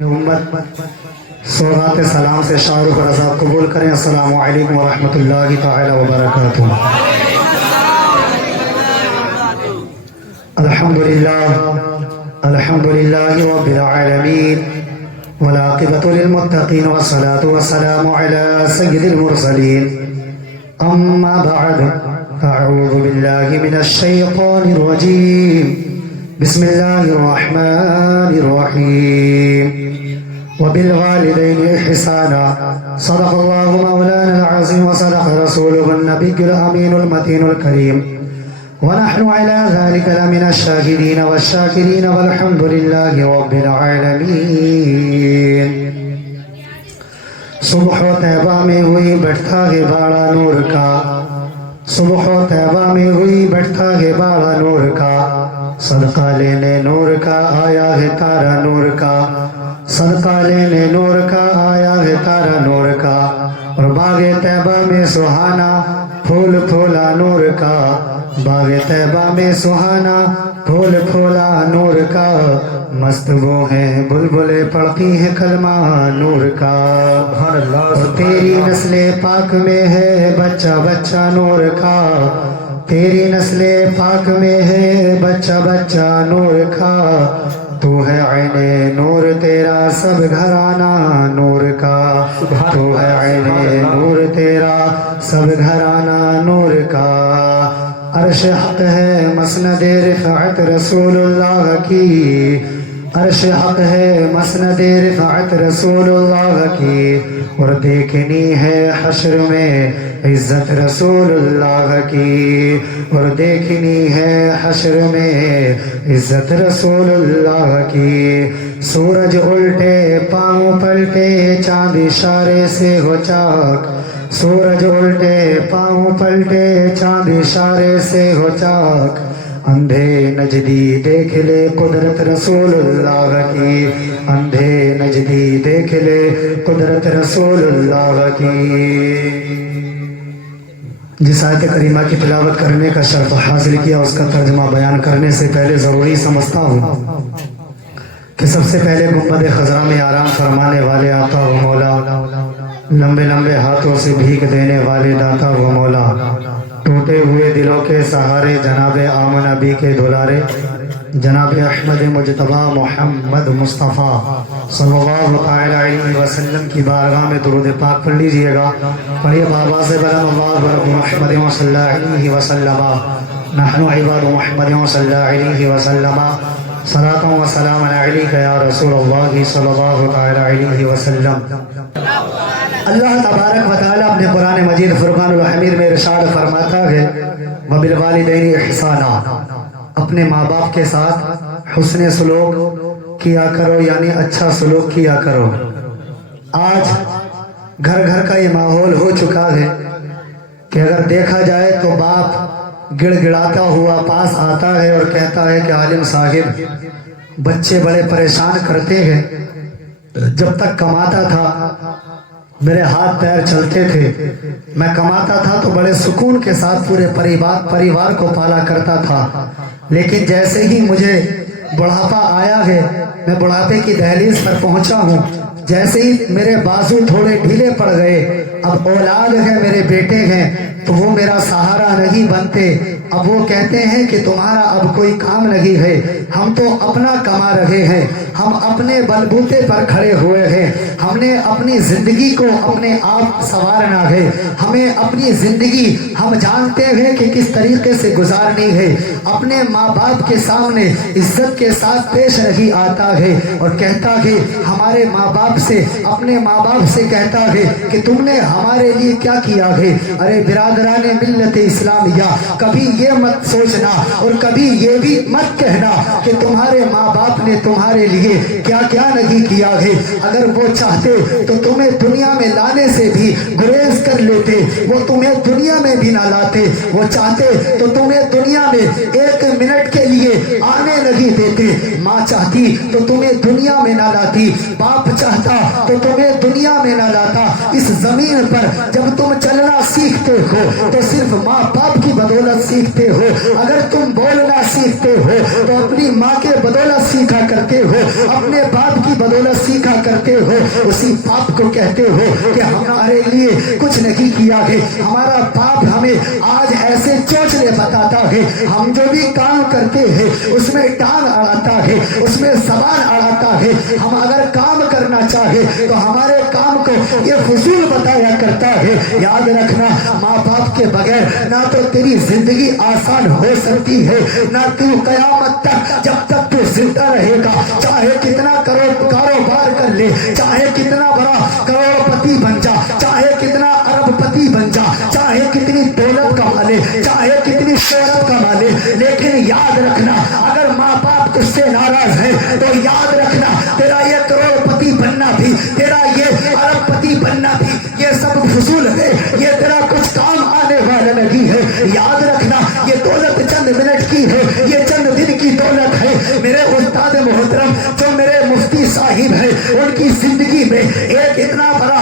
امت سوغات سلام سے شاعر رضا قبول کریں۔ السلام علیکم ورحمۃ اللہ تعالی وبرکاتہ۔ الحمدللہ رب العالمین والعاقبۃ للمتقین والصلاة والسلام علی سید المرسلین، اما بعد اعوذ باللہ من الشیطان الرجیم، بسم اللہ الرحمن الرحیم، وبالوالدین احسانا، صدق اللہ مولانا العظیم وصدق رسولہ النبی الامین المتین الکریم، ونحن على ذلك لمن الشاهدين والشاكرين والحمد لله رب العالمين۔ صبح و طیبہ میں ہوئی بٹھتا ہے باڑا نور کا، صبح و طیبہ میں ہوئی بٹھتا ہے باڑا نور کا، صدقہ لینے نور کا آیا ہے تارا نور کا، صدقہ لینے نور کا آیا ہے تارا نور کا، اور باغ طیبہ میں سہانا پھول پھولا نور کا، باغ طیبہ میں سہانا پھول پھولا نور کا، مست وہ ہیں بلبلیں پڑھتی ہیں کلمہ نور کا، اور تیری نسل پاک میں ہے بچہ بچہ نور کا، تیری نسل پاک میں ہے بچہ بچہ نور کا، تو ہے عین نور تیرا سب گھرانہ نور کا، تو ہے عین نور تیرا سب گھرانہ نور کا، عرش حق ہے مسند رفعت رسول اللہ کی، عرش حق ہے مسند رفعت رسول اللہ کی، اور دیکھنی ہے حشر میں عزت رسول اللہ کی، اور دیکھنی ہے حشر میں عزت رسول اللہ کی، سورج الٹے پاؤں پلٹے چاند اشارے سے ہو چاک، سورج الٹے پاؤں پلٹے چاند اشارے سے ہو چاک، اندھے نجدی دیکھ لے قدرت رسول اللہ کی، اندھے نجدی دیکھ لے قدرت رسول اللہ کی۔ جس آیت کریمہ کی تلاوت کرنے کا شرف حاصل کیا، اس کا ترجمہ بیان کرنے سے پہلے ضروری سمجھتا ہوں کہ سب سے پہلے گنبد خضرا میں آرام فرمانے والے آقا و مولا، لمبے لمبے ہاتھوں سے بھیک دینے والے داتا و مولا، ٹوٹے ہوئے دلوں کے سہارے جناب آمنہ بی کے دلارے، جناب احمد مجتبی محمد مصطفیٰ صلی اللہ علیہ وسلم کی بارگاہ میں درود پاک پڑھ لیجئے گا۔ پڑھیے بابا سے بلند اللہ رب محمد صلی اللہ علیہ وسلم، نحن عباد محمد صلی اللہ علیہ وسلم، صلاۃ و سلام علیک یا رسول اللہ صلی اللہ علیہ وسلم۔ اللہ تبارک و تعالی اپنے قرآن مجید فرقان الحمید میں ارشاد فرماتا ہے، وبالوالدین احسانا، اپنے ماں باپ کے ساتھ حسن سلوک کیا کرو، یعنی اچھا سلوک کیا کرو۔ آج گھر گھر کا یہ ماحول ہو چکا ہے کہ اگر دیکھا جائے تو باپ گڑ گڑاتا ہوا پاس آتا ہے اور کہتا ہے کہ عالم صاحب بچے بڑے پریشان کرتے ہیں، جب تک کماتا تھا میرے ہاتھ پیر چلتے تھے، میں کماتا تھا تو بڑے سکون کے ساتھ پورے پریوار کو پالا کرتا تھا، لیکن جیسے ہی مجھے بڑھاپا آیا ہے، میں بڑھاپے کی دہلیز پر پہنچا ہوں، جیسے ہی میرے بازو تھوڑے ڈھیلے پڑ گئے، اب اولاد ہے، میرے بیٹے ہیں، تو وہ میرا سہارا نہیں بنتے، اب وہ کہتے ہیں کہ تمہارا اب کوئی کام نہیں ہے، ہم تو اپنا کما رہے ہیں، ہم اپنے بلبوتے پر کھڑے ہوئے ہیں، ہم نے اپنی زندگی کو اپنے آپ سنوارنا ہے، ہمیں اپنی زندگی ہم جانتے ہیں کہ کس طریقے سے گزارنی ہے، اپنے ماں باپ کے سامنے عزت کے ساتھ پیش نہیں آتا ہے، اور کہتا ہے ہمارے ماں باپ سے، اپنے ماں باپ سے کہتا ہے کہ تم نے ہمارے لیے کیا کیا ہے۔ ارے برادران ملت اسلامیہ، کبھی یہ مت سوچنا اور کبھی یہ بھی مت کہنا کہ تمہارے ماں باپ نے تمہارے لیے کیا کیا نہیں کیا ہے، اگر وہ چاہتے تو تمہیں دنیا میں لانے سے بھی گریز کر لیتے، وہ تمہیں دنیا میں بھی نہ لاتے، وہ چاہتے تو تمہیں دنیا میں ایک منٹ کے لیے آنے نہیں دیتے، ماں چاہتی تو تمہیں دنیا میں نہ لاتی، باپ چاہتا تو تمہیں دنیا میں نہ لاتا۔ اس زمین پر جب تم چلنا سیکھتے ہو تو صرف ماں باپ کی بدولت سیکھتے ہو، اگر تم بولنا سیکھتے ہو تو اپنی अपनी माँ के बदौलत सीखा करते हो, अपने बाप की बदौलत सीखा करते हो, उसी बाप को कहते हो कि हमारे लिए कुछ नहीं किया है। हमारा बाप हमें आज ऐसे चोचले बताता है, हम जो भी काम करते हैं उसमें टांग अड़ाता है, उसमें जबान अड़ाता है। हम अगर काम करना चाहे तो हमारे काम को ये फजूल बताया करता है। याद रखना, माँ बाप के बगैर ना तो तेरी जिंदगी आसान हो सकती है, ना तू कयामत तक, जब तक तू जिंदा रहेगा, चाहे कितना कारोबार कर ले, चाहे कितना बड़ा करोड़पति बन जा, चाहे कितना अरबपति बन जा, चाहे कितनी दौलत कमा ले, चाहे कितनी शोहरत कमा ले, लेकिन याद रखना, अगर माँ बाप तुझसे नाराज है तो याद रखना, तेरा ये करोड़पति बनना भी, तेरा ये अरबपति बनना भी, ये सब फजूल है, ये तेरा कुछ काम आने वाला नहीं है। याद रखना, ये दौलत चंद मिनट की है, ये चंद दिन की दौलत है। मेरे उस्ताद मोहतरम जो मेरे मुफ्ती साहिब है, उनकी जिंदगी में एक इतना बड़ा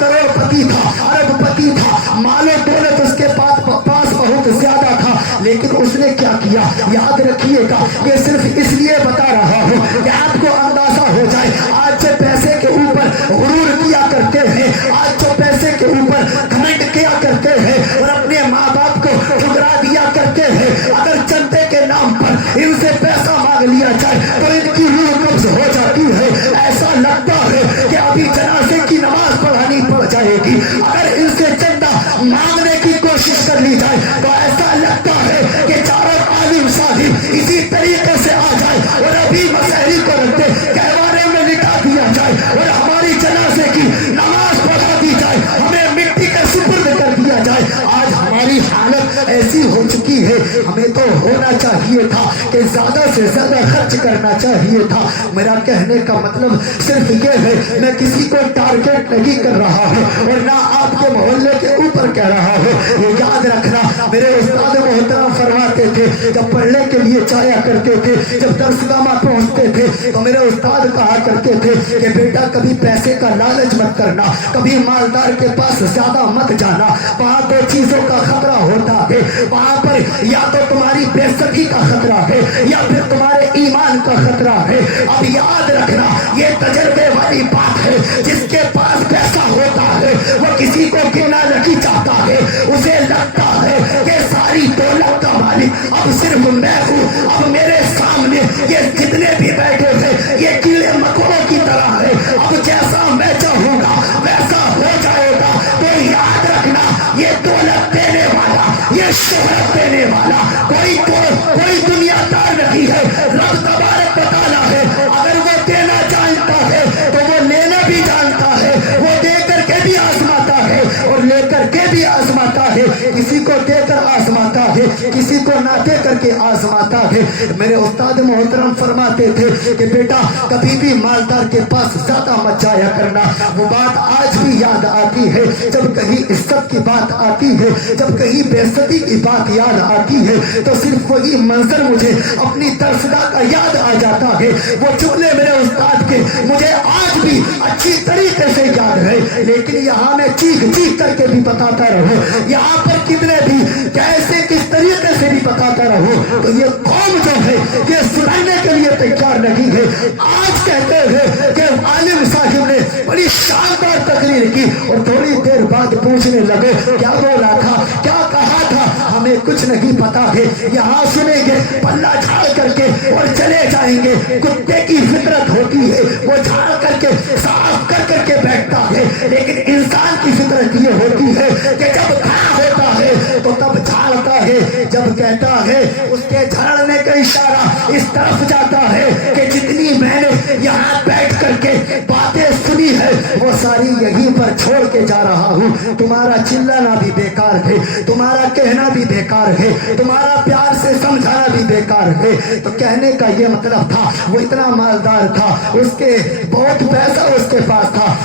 करोड़पति था, अरबपति था, मालो दौलत उसके पास बहुत ज्यादा था, लेकिन उसने क्या किया? याद रखिएगा, ये सिर्फ इसलिए बता रहा हूँ कि आपको अंदाजा हो जाए। आज जो पैसे के ऊपर गुरूर किया करते हैं, आज जो पैसे के ऊपर घमंड किया करते हैं और अपने माँ बाप को ठुकरा दिया करते हैं, अगर चंदे के नाम पर इनसे पैसा मांग लिया जाए तो इनकी रूह कब्ज हो जाती है। ऐसा लगता है कि अभी जनाजे की नमाज पढ़ानी पड़ जाएगी। अगर इनसे चंदा मांगने की कोशिश कर ली जाए तो ऐसा लगता है कि चारों आलिम साहिब इसी तरीके से आ जाए और अभी मसहरी को रखते कहवारे में लिटा दिया जाए और हमारी जनाजे की नमाज पढ़ा दी जाए, हमें मिट्टी के सुपुर्द कर दिया जाए। आज हमारी हालत ऐसी हो चुकी है, हमें तो होना चाहिए था कि ज्यादा से ज्यादा खर्च करना चाहिए था। मेरा कहने का मतलब सिर्फ ये है, मैं किसी को टारगेट नहीं कर रहा हूँ और ना आपके मोहल्ले के ऊपर कह रहा हूँ। ये याद रखना, मेरे उस्ताद मोहतरम फरमाते थे, जब पढ़ने के लिए जाया करते थे, जब दरसगाह पहुंचते थे तो मेरे उस्ताद कहा करते थे कि बेटा कभी पैसे का लालच मत करना, कभी मालदार के पास ज्यादा मत जाना, वहां तो चीजों का खतरा होता है, वहां पर या तो तुम्हारी बेइज्जती का खतरा है या फिर तुम्हारे ईमान का खतरा है। अब याद रखना, ये तजर्बे वाली बात है, जिसके पास पैसा होता है वो किसी को गिनना नहीं चाहता है, उसे लगता है कि सारी दौलत का मालिक अब सिर्फ मैं हूँ, अब मेरे सामने ये जितने भी बैठे थे ये कीड़े मकोड़ों की तरह है, अब जैसा मैं चाहूंगा वैसा हो जाएगा। तो याद रखना, ये दौलत देने वाला, ये शोहरत देने वाला कोई दुनियादार नहीं है, रब तबारक व तआला है। अगर वो देना जानता है तो वो लेना भी जानता है, वो दे करके भी आजमाता है और लेकर के भी आजमाता है, किसी को देकर आजमाता है, किसी को ना दे करके आजमाता है। मेरे उस्ताद मोहतरम फरमाते थे कि बेटा कभी भी मालदार के पास ज्यादा मत जाया करना। वो बात आज भी याद आती है, जब कहीं इज्जत की बात आती है, जब कहीं बेइज्जती की बात याद आती है तो सिर्फ वही मंजर मुझे अपनी दरसगाह का याद आ जाता है। वो जुमले मेरे उस्ताद के मुझे आज भी अच्छी तरीके से याद है, लेकिन यहाँ मैं चीख करके भी बताता रहूं, यहाँ पर कितने भी कैसे किस तरीके से भी बताता रहूं, तो ये कौम जो है ये सुनाने के लिए तैयार नहीं है। आज कहते हैं कि आलिम साहिब ने बड़ी शानदार तकरीर की और थोड़ी देर बाद पूछने लगे क्या बोला था, क्या कहा था, हमें कुछ नहीं पता है। यहाँ सुनेंगे पल्ला झाड़ करके और चले जाएंगे। कुत्ते की फितरत होती है, वो झाड़ करके साफ कर करके बैठता है, लेकिन इंसान की फितरत ये होती है कि जब खड़ा होता है तो तब झाड़ता है, जब कहता है उसके झाड़ने का इशारा इस तरफ जाता है कि जितनी मैंने यहाँ बैठ करके बातें सुनी है वो सारी यहीं पर छोड़ के जा रहा हूँ। तुम्हारा चिल्लाना भी बेकार है, तुम्हारा कहना भी बेकार है, तुम्हारा प्यार से समझाना भी बेकार है। तो कहने का ये मतलब था, वो इतना मालदार था, उसके बहुत पैसा उसके पास था,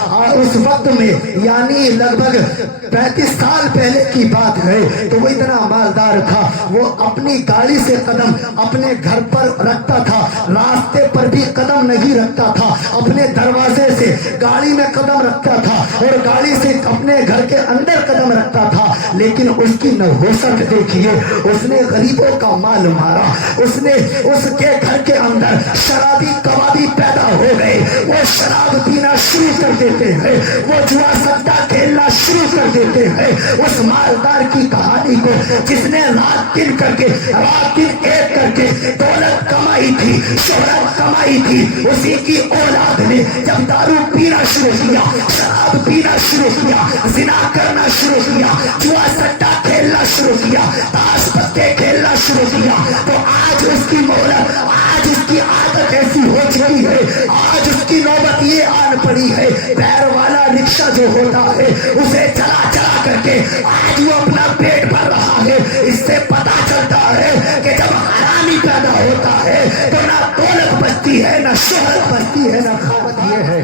उस वक्त में, यानी लगभग 35 साल पहले की बात है, तो वो इतना मालदार था, वो अपनी गाड़ी से कदम अपने घर पर रखता था, रास्ते पर भी कदम नहीं रखता था, अपने दरवाजे से गाड़ी में कदम रखता था और गाड़ी से अपने घर के अंदर कदम रखता था। लेकिन उसकी नहुसत देखिए, उसने गरीबों का माल मारा, उसने उसके घर के अंदर शराबी कबाबी पैदा हो गए, वो शराब पीना शुरू कर देते हैं, वो जुआ सट्टा खेलना शुरू कर देते हैं। उस मालदार की कहानी को जिसने रात दिन करके, रात दिन एक करके दौलत कमाई थी, शोहरत कमाई थी, उसी की औलाद ने जब दारू पीना शुरू किया, शराब पीना शुरू किया, जिना करना शुरू किया, जुआ सट्टा खेलना शुरू किया, ताश पत्ते खेलना शुरू किया, तो आज उसकी मोहलत, आज उसकी आदत ऐसी हो चुकी है, आज उसकी नौबत ये आन पड़ी है, पैर वाला रिक्शा जो होता है उसे चला चला करके आज वो अपना पेट भर रहा है। इससे पता चलता है कि जब हरामी पैदा होता है तो ना दौलत बचती है, ना शोहरत बचती है, ना खावत। ये है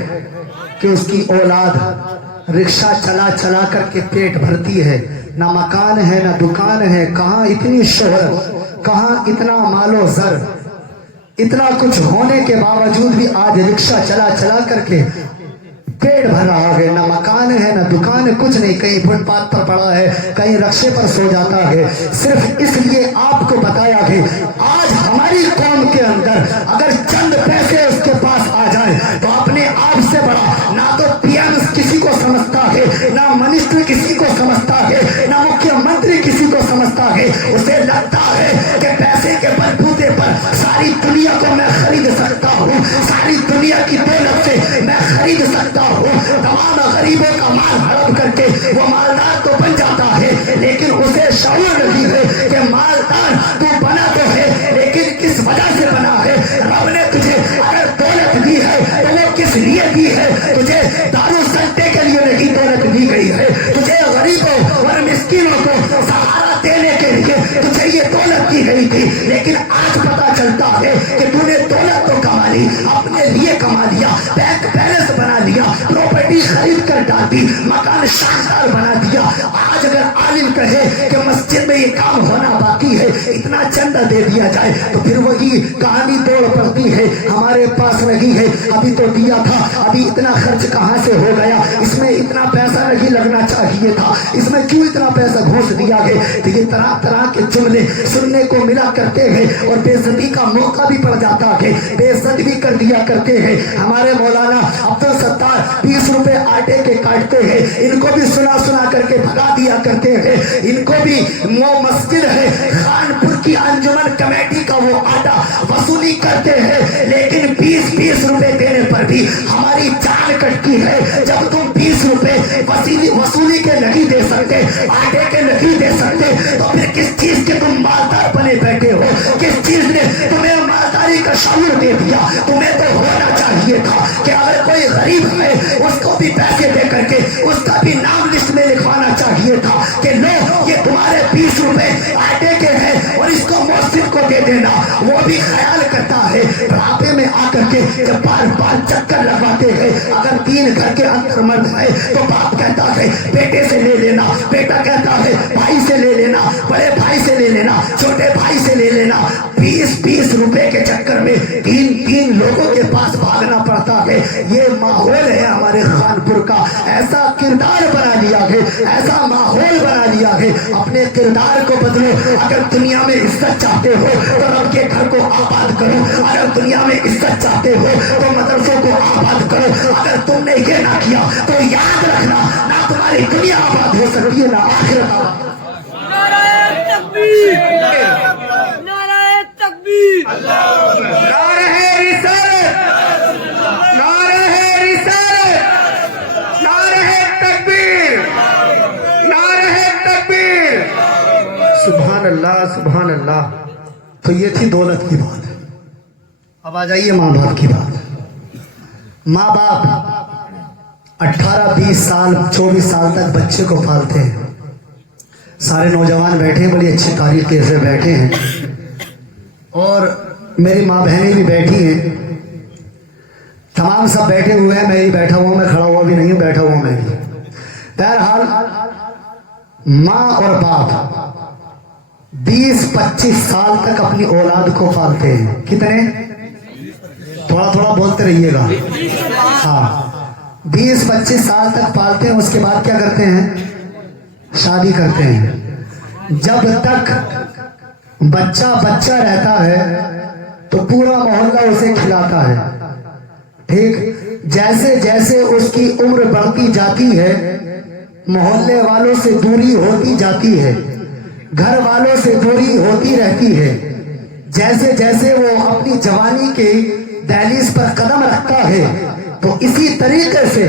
कि उसकी औलाद रिक्शा चला चला करके पेट भरती है, ना मकान है, ना दुकान है, कहाँ इतनी शोहरत, कहाँ इतना मालो जर, इतना कुछ होने के बावजूद भी आज रिक्शा चला चला करके पेट भर रहा है, ना मकान है, ना दुकान है, कुछ नहीं, कहीं फुटपाथ पर पड़ा है, कहीं रक्शे पर सो जाता है। सिर्फ इसलिए आपको बताया कि आज हमारी कौम के अंदर अगर चंद पैसे उसके पास आ जाए तो अपने आप से बड़ा ना तो पीएम किसी को समझता है, ना मिनिस्टर किसी को समझता है, ना मुख्यमंत्री किसी को समझता है। उसे लगता है कि पैसे के बलबूते पर सारी दुनिया को मैं खरीद सकता हूँ, सारी दुनिया की दौलत से मैं खरीद सकता हूँ, तमाम गरीबों का माल हड़प करके वो मालदार तो बन जाता है, लेकिन उसे शऊर नहीं है कि मालदार तू बना तो है, लेकिन किस वजह से बना है। रब ने तुझे अगर दौलत दी है तो वो किस लिए दी है, तुझे दारू सट्टे के लिए नहीं दौलत दी गई है, तुझे गरीबों और मिस्किनों को सहारा देने के लिए तुझे ये दौलत दी गई थी। लेकिन आज पता चलता है कि तूने दौलत तो कमा ली, अपने लिए कमा लिया, बैंक बैलेंस बना लिया, प्रॉपर्टी खरीद कर डाल दी, मकान शानदार बना दिया। आज अगर आलिम कहे कि मस्जिद में ये काम होना बाकी है, इतना चंदा दे दिया जाए, तो फिर वही कहानी दौड़ पड़ती है, हमारे पास नहीं है, अभी तो दिया था, अभी इतना खर्च कहाँ से हो गया, इसमें इतना पैसा नहीं लगना चाहिए था, इसमें क्यों इतना पैसा घूस दिया गया। तो ये तरह तरह के जुमले सुनने को मिला करते हैं और बेइज्जती का मौका भी पड़ जाता है, बेइज्जत भी कर दिया करते हैं। हमारे मौलाना अब्दुल सत्तार 20 रुपए आटे के काटते हैं, इनको भी सुना सुना करके भगा दिया करते हैं। इनको भी वो मस्जिद है खानपुर की अंजुमन कमेटी का वो आटा वसूली करते हैं, लेकिन 20-20 रुपए देने पर भी हमारी जान कटती है। जब तुम 20 रुपए वसूली के नहीं दे सकते, आटे के नहीं दे सकते, तो फिर किस चीज के तुम मालदार बने बैठे हो, किस चीज ने तुम्हें मालदारी का शऊर दे दिया। तुम्हें तो होना चाहिए था कि अगर कोई गरीब है उसको भी पैसे दे करके उसका भी नाम लिस्ट में लिखवाना चाहिए था कि लो ये तुम्हारे 20 रुपए आटे के हैं और इसको मस्जिद को दे देना। वो भी ख्याल करता है, बुढ़ापे में आकर के जब बार बार चक्कर लगवाते हैं, अगर 3 घर के अंदर मर्द है तो बाप कहता है बेटे से ले लेना, बेटा कहता है भाई से ले लेना, बड़े भाई से ले लेना, छोटे भाई से ले लेना। 20-20 रुपए के चक्कर में 3-3 लोगों के पास भागना पड़ता है। ये माहौल है हमारे खानपुर का, ऐसा किरदार बना लिया है, ऐसा माहौल बना लिया है। अपने किरदार को बदलो। अगर दुनिया में इज्जत चाहते हो तो रब के घर को आबाद करो, अगर दुनिया में इज्जत चाहते हो तो मदरसों को आबाद करो। अगर तुमने ये ना किया तो याद रखना, ना तुम्हारी दुनिया आबाद हो सकती है ना आखिरत आबाद। सुभान अल्लाह सुभान अल्लाह। तो ये थी दौलत की बात। अब आ जाइए माँ बाप की बात। माँ बाप 18-20 साल 24 साल तक बच्चे को पालते हैं। सारे नौजवान बैठे हैं, बड़ी अच्छी तरीके से बैठे हैं और मेरी माँ बहनें भी बैठी हैं। तमाम सब बैठे हुए हैं, मैं ही बैठा हुआ, मैं खड़ा हुआ भी नहीं हूँ, बैठा हुआ मैं भी। बहरहाल माँ और बाप 20-25 साल तक अपनी औलाद को पालते हैं। कितने? थोड़ा थोड़ा बोलते रहिएगा। हाँ, 20-25 साल तक पालते हैं। उसके बाद क्या करते हैं? शादी करते हैं। जब तक बच्चा बच्चा रहता है तो पूरा मोहल्ला उसे खिलाता है, ठीक। जैसे जैसे उसकी उम्र बढ़ती जाती है, मोहल्ले वालों से दूरी होती जाती है, घर वालों से दूरी होती रहती है। जैसे जैसे वो अपनी जवानी के दहलीज पर कदम रखता है तो इसी तरीके से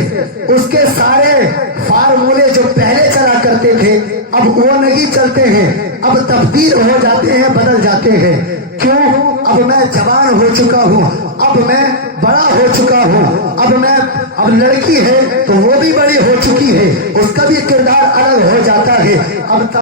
उसके सारे फार्मूले जो पहले चला करते थे अब वो नहीं चलते हैं, अब तब्दील हो जाते हैं, बदल जाते हैं। क्यों? अब मैं जवान हो चुका हूँ, अब मैं बड़ा हो चुका हूँ, अब लड़की है तो वो भी बड़ी हो चुकी है, उसका भी किरदार अलग हो जाता है। अब